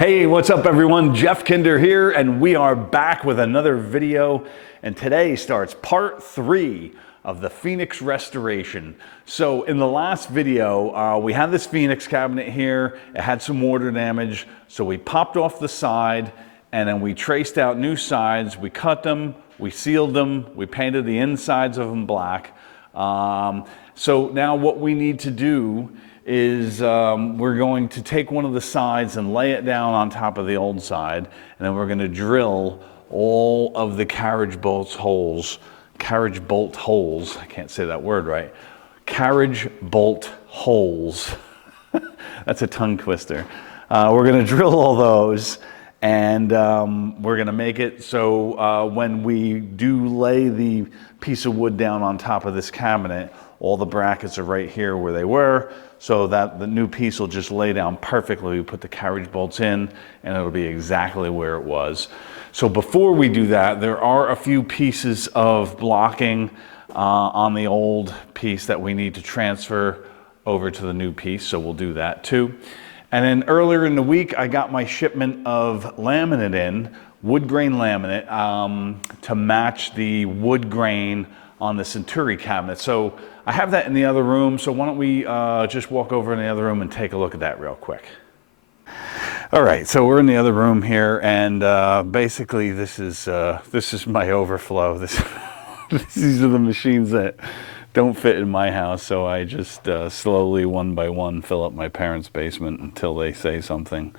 Hey, what's up everyone? Jeff Kinder here, and we are back with another video. And today starts part 3 of the Phoenix restoration. So in the last video, we had this Phoenix cabinet here. It had some water damage. So we popped off the side and then we traced out new sides. We cut them, we sealed them, we painted the insides of them black. So now what we need to do is we're going to take one of the sides and lay it down on top of the old side, and then we're going to drill all of the carriage bolt holes, I can't say that word right, carriage bolt holes. That's a tongue twister. We're going to drill all those, and we're going to make it so when we do lay the piece of wood down on top of this cabinet, all the brackets are right here where they were, so that the new piece will just lay down perfectly. We put the carriage bolts in and it'll be exactly where it was. So before we do that, there are a few pieces of blocking on the old piece that we need to transfer over to the new piece, so we'll do that too. And then earlier in the week, I got my shipment of laminate in, wood grain laminate, to match the wood grain on the Centuri cabinet. So I have that in the other room, so why don't we just walk over in the other room and take a look at that real quick. All right, so we're in the other room here, and basically this is my overflow. These are the machines that don't fit in my house, so I just slowly, one by one, fill up my parents' basement until they say something.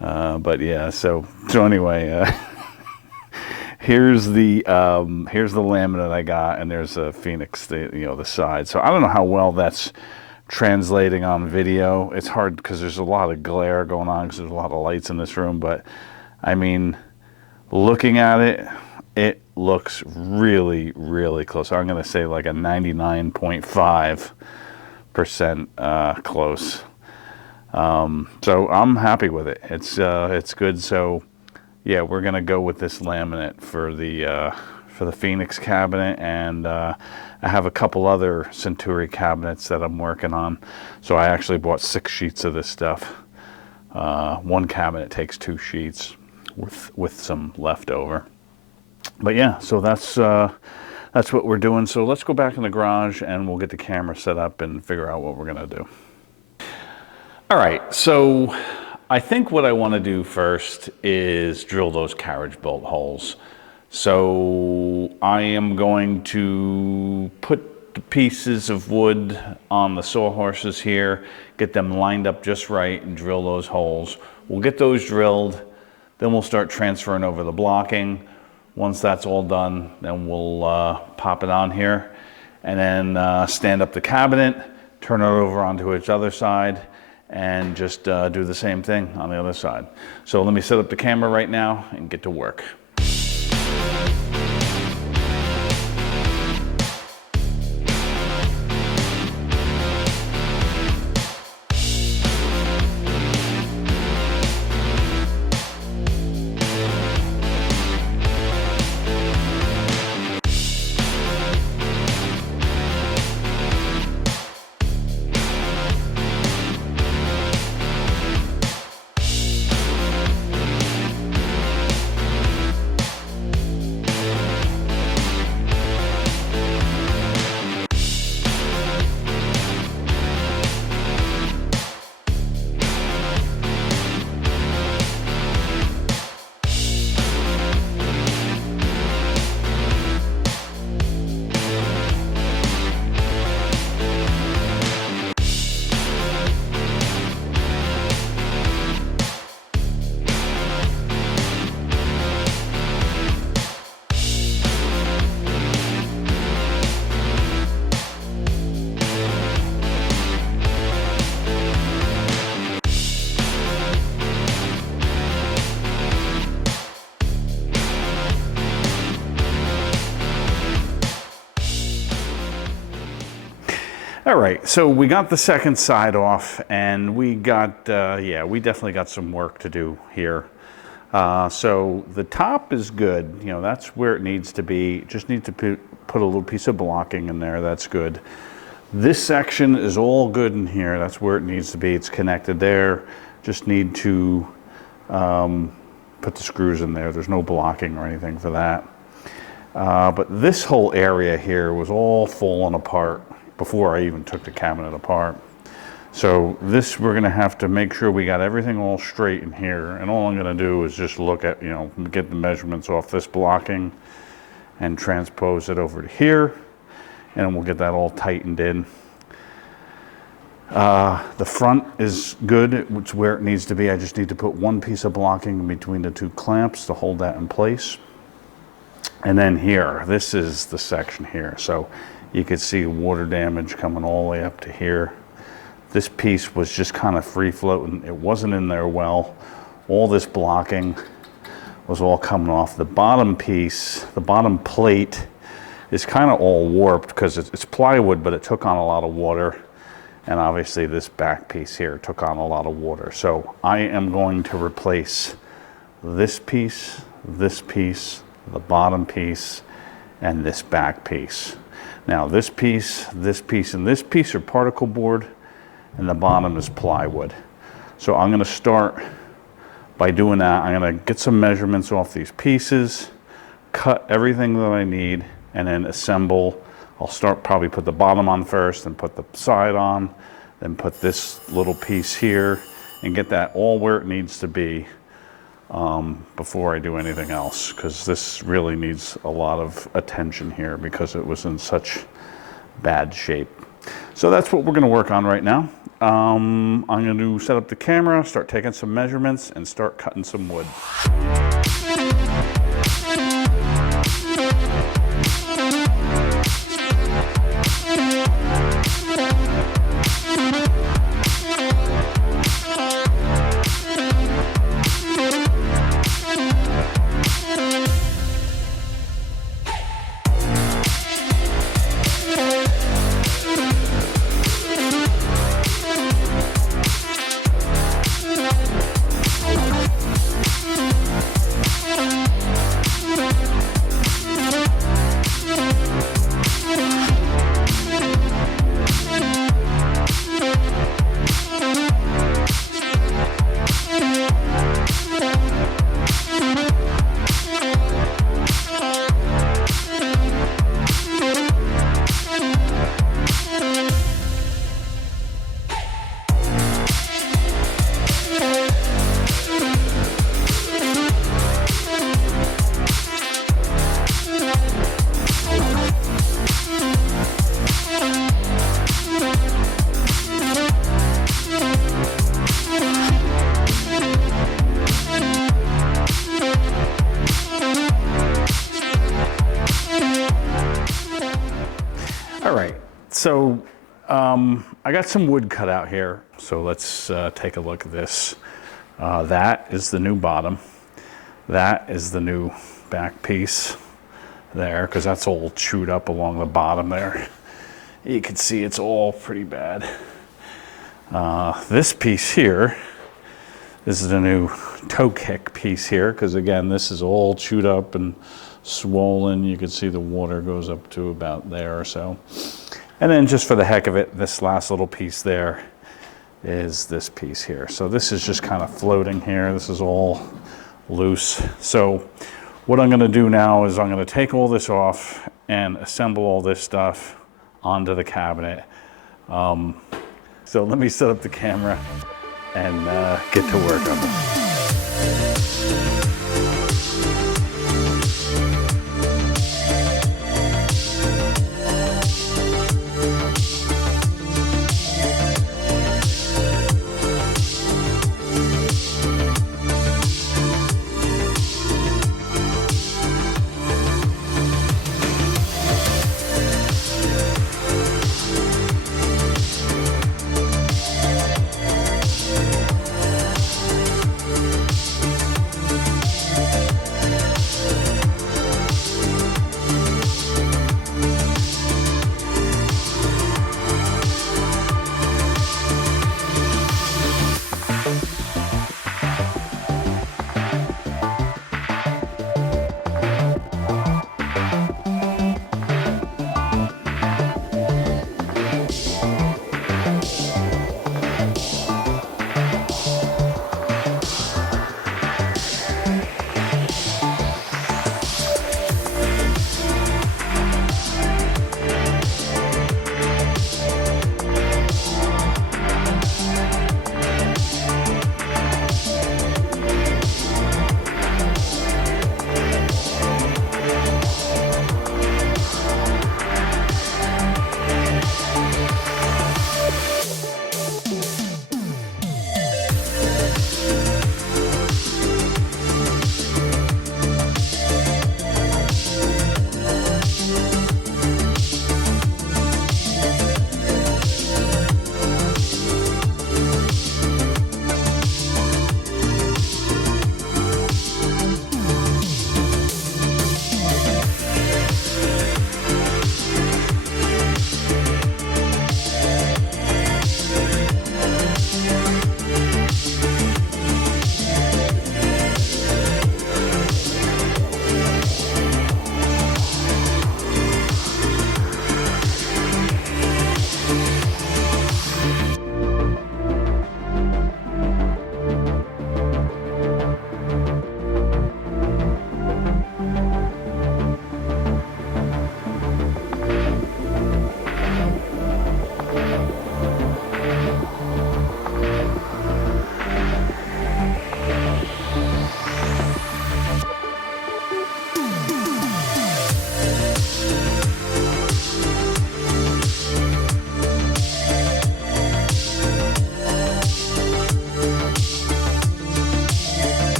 But yeah, so anyway. Here's the laminate I got, and there's a Phoenix, the side. So I don't know how well that's translating on video. It's hard because there's a lot of glare going on because there's a lot of lights in this room. But I mean, looking at it, it looks really, really close. I'm going to say like a 99.5% close. So I'm happy with it. It's good. So yeah, we're gonna go with this laminate for the Phoenix cabinet, and I have a couple other Centuri cabinets that I'm working on. So I actually bought 6 sheets of this stuff. One cabinet takes 2 sheets with some leftover. But yeah, so that's what we're doing. So let's go back in the garage and we'll get the camera set up and figure out what we're gonna do. All right, so I think what I want to do first is drill those carriage bolt holes. So I am going to put the pieces of wood on the sawhorses here, get them lined up just right, and drill those holes. We'll get those drilled, then we'll start transferring over the blocking. Once that's all done, then we'll pop it on here, and then stand up the cabinet, turn it over onto its other side, and just do the same thing on the other side. So let me set up the camera right now and get to work. All right, so we got the second side off, and we got, yeah, we definitely got some work to do here. So the top is good, you know, that's where it needs to be. Just need to put a little piece of blocking in there, that's good. This section is all good in here, that's where it needs to be. It's connected there. Just need to Put the screws in there. There's no blocking or anything for that. But this whole area here was all falling apart before I even took the cabinet apart. So this, we're gonna have to make sure we got everything all straight in here. And all I'm gonna do is just look at, get the measurements off this blocking and transpose it over to here. And we'll get that all tightened in. The front is good, it's where it needs to be. I just need to put one piece of blocking in between the two clamps to hold that in place. And then here, this is the section here. So you could see water damage coming all the way up to here. This piece was just kind of free floating. It wasn't in there well. All this blocking was all coming off. The bottom piece, the bottom plate is kind of all warped because it's plywood, but it took on a lot of water. And obviously this back piece here took on a lot of water. So I am going to replace this piece, the bottom piece, and this back piece. Now this piece, and this piece are particle board, and the bottom is plywood. So I'm gonna start by doing that. I'm gonna get some measurements off these pieces, cut everything that I need, and then assemble. I'll probably put the bottom on first, and put the side on, then put this little piece here, and get that all where it needs to be before I do anything else, because this really needs a lot of attention here because it was in such bad shape. So that's what we're going to work on right now. I'm going to set up the camera, start taking some measurements, and start cutting some wood. So I got some wood cut out here. So let's take a look at this. That is the new bottom. That is the new back piece there, because that's all chewed up along the bottom there. You can see it's all pretty bad. This piece here, this is the new toe kick piece here, because again, this is all chewed up and swollen. You can see the water goes up to about there or so. And then just for the heck of it, this last little piece there is this piece here. So this is just kind of floating here. This is all loose. So what I'm gonna do now is I'm gonna take all this off and assemble all this stuff onto the cabinet. So let me set up the camera and get to work on this.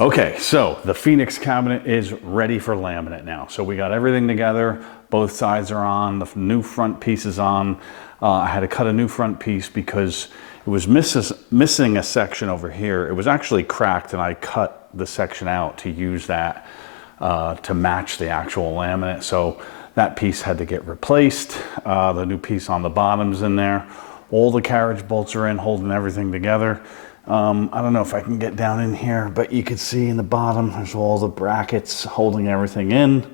Okay, so the Phoenix cabinet is ready for laminate now. So we got everything together. Both sides are on. The new front piece is on. I had to cut a new front piece because it was missing a section over here. It was actually cracked, and I cut the section out to use that to match the actual laminate. So that piece had to get replaced. The new piece on the bottom's in there. All the carriage bolts are in, holding everything together. I don't know if I can get down in here, but you can see in the bottom, there's all the brackets holding everything in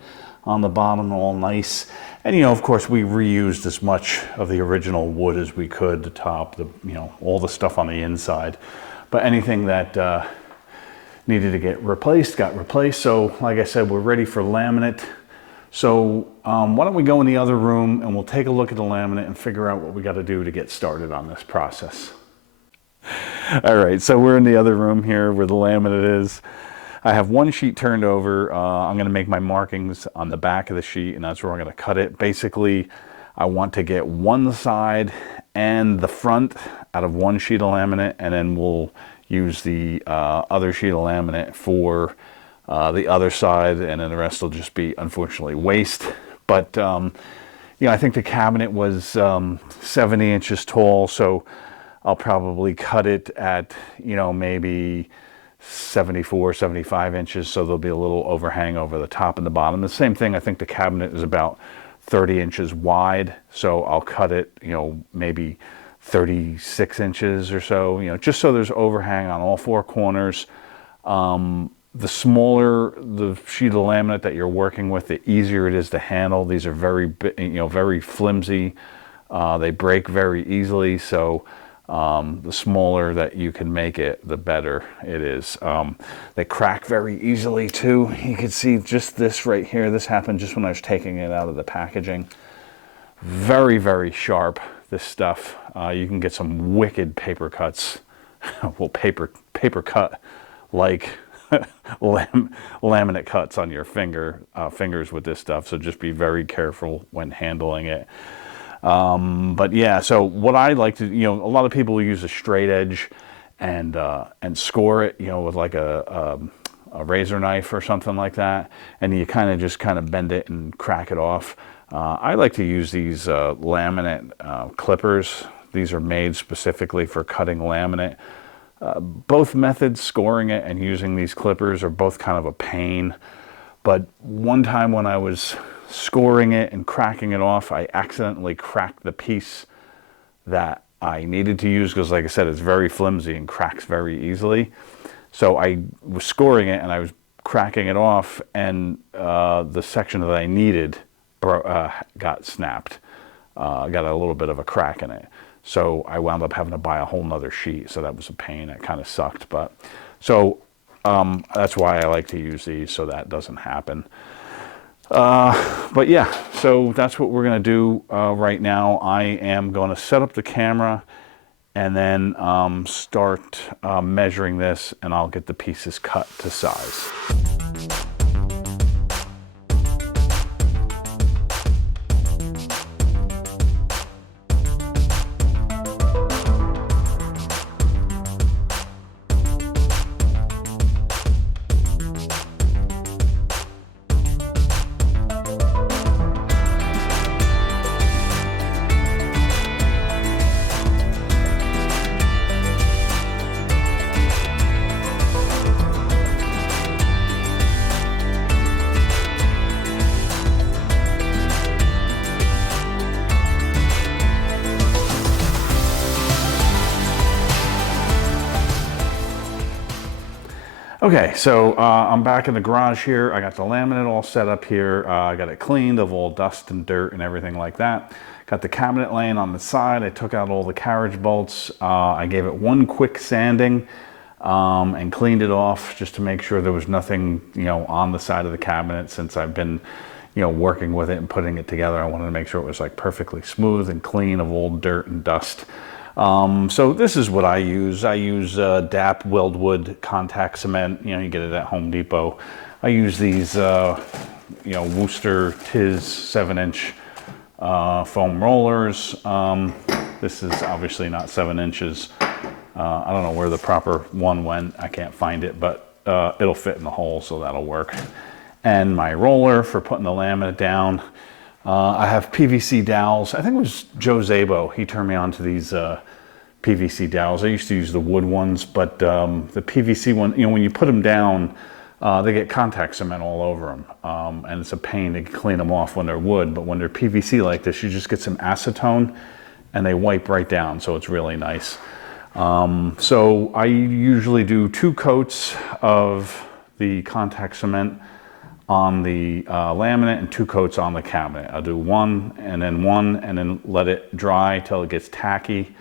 on the bottom, all nice. And, you know, of course, we reused as much of the original wood as we could, the top, all the stuff on the inside. But anything that needed to get replaced, got replaced. So, like I said, we're ready for laminate. So why don't we go in the other room and we'll take a look at the laminate and figure out what we got to do to get started on this process. All right, so we're in the other room here where the laminate is. I have one sheet turned over. I'm going to make my markings on the back of the sheet, and that's where I'm going to cut it. Basically, I want to get one side and the front out of one sheet of laminate, and then we'll use the other sheet of laminate for the other side, and then the rest will just be, unfortunately, waste. But, you know, I think the cabinet was 70 inches tall, so I'll probably cut it at, you know, maybe 74, 75 inches, so there'll be a little overhang over the top and the bottom. The same thing, I think the cabinet is about 30 inches wide, so I'll cut it, you know, maybe 36 inches or so, you know, just so there's overhang on all four corners. The smaller the sheet of laminate that you're working with, the easier it is to handle. These are very, you know, very flimsy. They break very easily, so the smaller that you can make it, the better it is. They crack very easily too. You can see just this right here. This happened just when I was taking it out of the packaging. Very, very sharp, this stuff. You can get some wicked paper cuts. Well, paper cut like laminate cuts on your fingers with this stuff. So just be very careful when handling it. But yeah, so what I like to, you know, a lot of people use a straight edge and score it, you know, with like a razor knife or something like that, and you kind of bend it and crack it off. I like to use these laminate clippers. These are made specifically for cutting laminate. Both methods, scoring it and using these clippers, are both kind of a pain. But one time when I was scoring it and cracking it off, I accidentally cracked the piece that I needed to use, because like I said, it's very flimsy and cracks very easily. So I was scoring it and I was cracking it off, and the section that I needed got snapped, got a little bit of a crack in it. So I wound up having to buy a whole nother sheet. So that was a pain. It kind of sucked. But so that's why I like to use these, so that doesn't happen. But yeah, so that's what we're going to do right now. I am going to set up the camera and then start measuring this, and I'll get the pieces cut to size. Okay, so I'm back in the garage here. I got the laminate all set up here. I got it cleaned of all dust and dirt and everything like that. Got the cabinet laying on the side. I took out all the carriage bolts. I gave it one quick sanding and cleaned it off just to make sure there was nothing, you know, on the side of the cabinet. Since I've been, you know, working with it and putting it together, I wanted to make sure it was like perfectly smooth and clean of all dirt and dust. So this is what I use. I use DAP Weldwood contact cement. You know, you get it at Home Depot. I use these, you know, Worcester Tiz 7-inch foam rollers. This is obviously not 7 inches. I don't know where the proper one went. I can't find it, but it'll fit in the hole, so that'll work. And my roller for putting the laminate down. I have PVC dowels. I think it was Joe Zabo. He turned me on to these PVC dowels. I used to use the wood ones, but the PVC one, you know, when you put them down, they get contact cement all over them. And it's a pain to clean them off when they're wood, but when they're PVC like this, you just get some acetone and they wipe right down, so it's really nice. So I usually do 2 coats of the contact cement on the laminate and 2 coats on the cabinet. I'll do one and then let it dry till it gets tacky.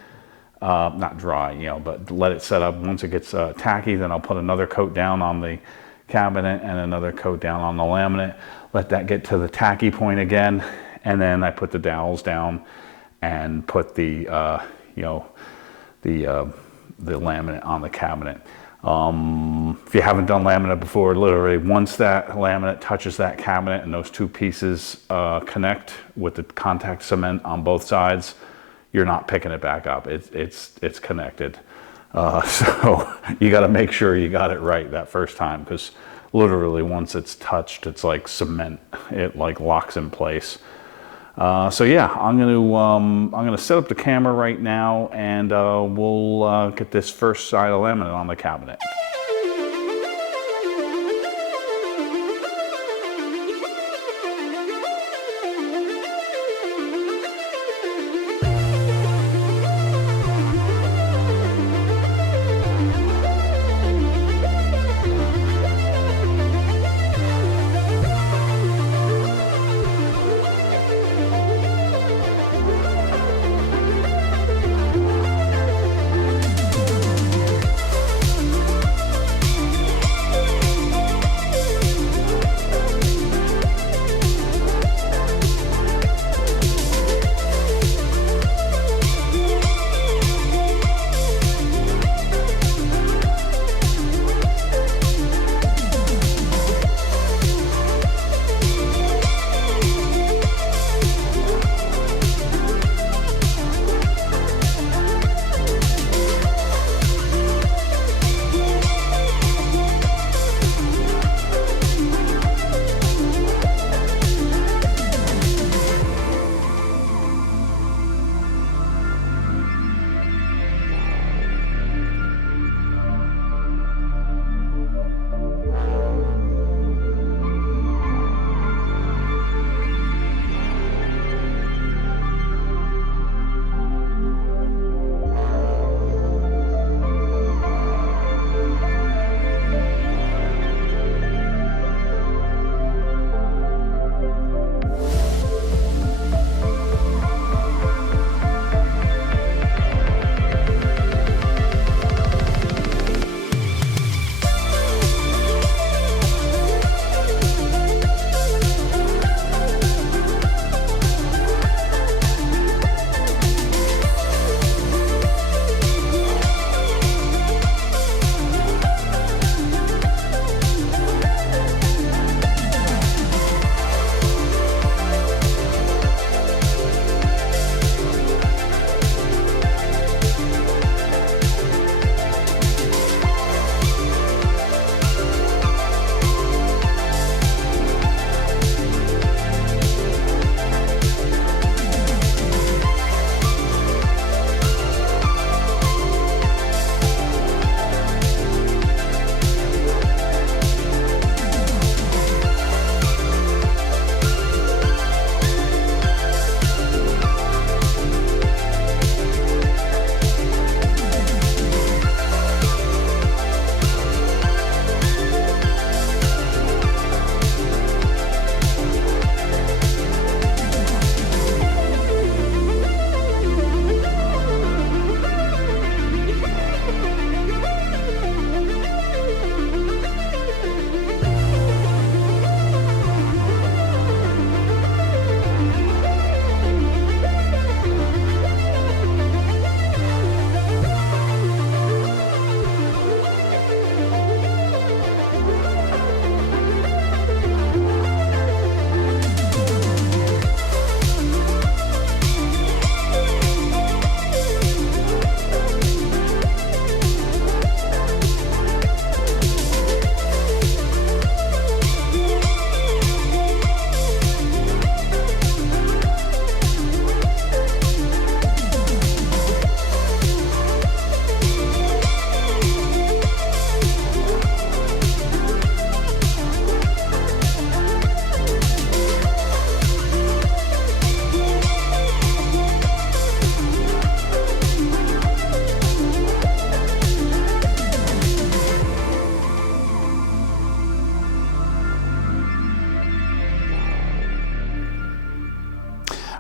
Not dry, you know, but let it set up. Once it gets tacky, then I'll put another coat down on the cabinet and another coat down on the laminate. Let that get to the tacky point again, and then I put the dowels down and put the the laminate on the cabinet. If you haven't done laminate before, literally once that laminate touches that cabinet and those 2 pieces connect with the contact cement on both sides, you're not picking it back up. It's connected. So you got to make sure you got it right that first time, because literally once it's touched, it's like cement. It like locks in place. So yeah, I'm gonna set up the camera right now, and we'll get this first side of laminate on the cabinet.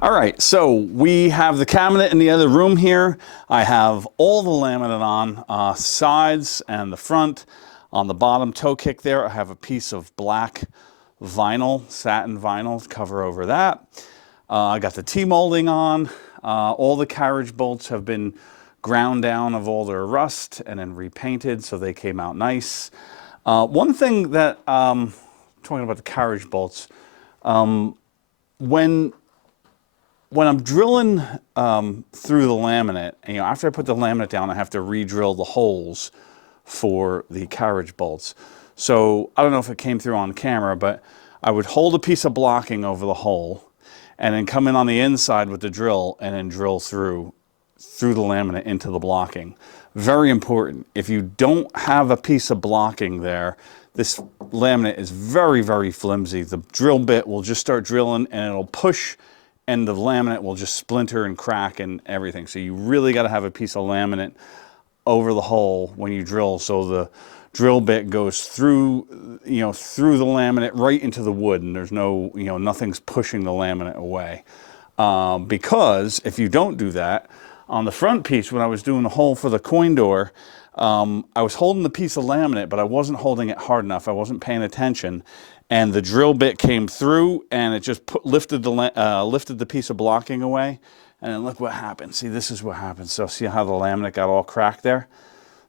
All right, so we have the cabinet in the other room here. I have all the laminate on, sides and the front. On the bottom toe kick there, I have a piece of black vinyl, satin vinyl to cover over that. I got the T-molding on. All the carriage bolts have been ground down of all their rust and then repainted, so they came out nice. One thing that, talking about the carriage bolts, when I'm drilling through the laminate, you know, after I put the laminate down, I have to re-drill the holes for the carriage bolts. So I don't know if it came through on camera, but I would hold a piece of blocking over the hole and then come in on the inside with the drill and then drill through the laminate into the blocking. Very important. If you don't have a piece of blocking there, this laminate is very, very flimsy. The drill bit will just start drilling and it'll push, and the laminate will just splinter and crack and everything. So you really got to have a piece of laminate over the hole when you drill, so the drill bit goes through, you know, through the laminate right into the wood, and there's no, you know, nothing's pushing the laminate away. Because if you don't do that, on the front piece, when I was doing the hole for the coin door, I was holding the piece of laminate, but I wasn't holding it hard enough. I wasn't paying attention, and the drill bit came through, and it just lifted the piece of blocking away. And then look what happened. See, this is what happens. So see how the laminate got all cracked there?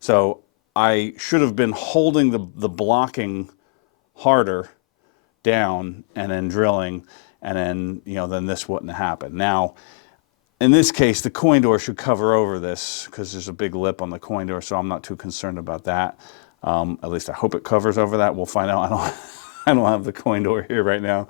So I should have been holding the blocking harder down and then drilling, and then, you know, then this wouldn't have happened. Now, in this case, the coin door should cover over this because there's a big lip on the coin door, so I'm not too concerned about that. At least I hope it covers over that. We'll find out. I don't have the coin door here right now,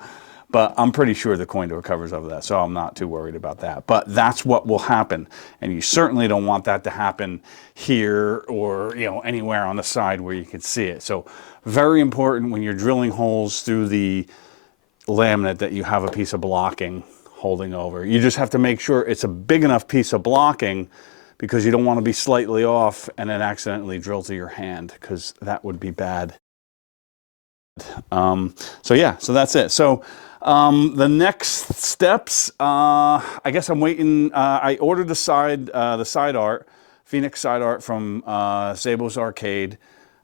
but I'm pretty sure the coin door covers over that, so I'm not too worried about that. But that's what will happen, and you certainly don't want that to happen here or, you know, anywhere on the side where you could see it. So very important when you're drilling holes through the laminate that you have a piece of blocking holding over. You just have to make sure it's a big enough piece of blocking, because you don't want to be slightly off and then accidentally drill to your hand, because that would be bad. So yeah, so that's it. So the next steps, I guess I'm waiting. I ordered the side art, Phoenix side art from Szabo's Arcade.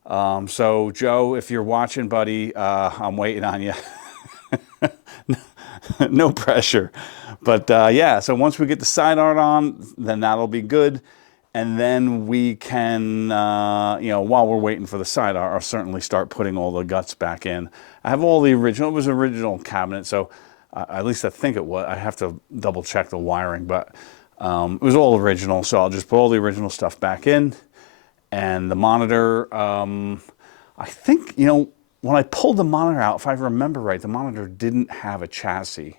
So Joe, if you're watching, buddy, I'm waiting on you. No pressure. But yeah, so once we get the side art on, then that'll be good. And then we can, you know, while we're waiting for the side art, I'll certainly start putting all the guts back in. I have all the original, it was original cabinet, so at least I think it was. I have to double check the wiring, but it was all original, so I'll just put all the original stuff back in. And the monitor, I think, you know, when I pulled the monitor out, if I remember right, the monitor didn't have a chassis.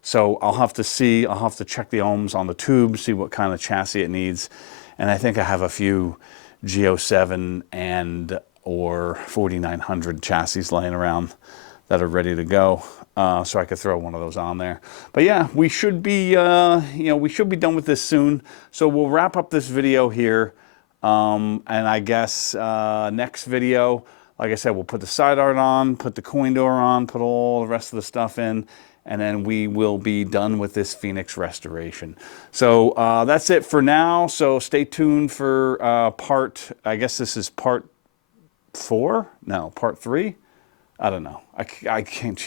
So I'll have to see, I'll have to check the ohms on the tube, see what kind of chassis it needs. And I think I have a few G07 and or 4900 chassis laying around that are ready to go. So I could throw one of those on there. But yeah, we should be, you know, we should be done with this soon. So we'll wrap up this video here. And I guess next video, like I said, we'll put the side art on, put the coin door on, put all the rest of the stuff in, and then we will be done with this Phoenix restoration. So that's it for now. So stay tuned for I guess this is part 4? No, part 3? I don't know. I can't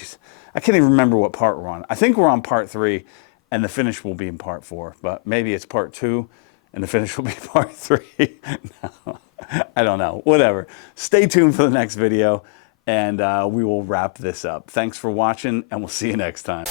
even remember what part we're on. I think we're on part 3, and the finish will be in part 4, but maybe it's part 2, and the finish will be part 3. No, I don't know. Whatever. Stay tuned for the next video, and we will wrap this up. Thanks for watching, and we'll see you next time.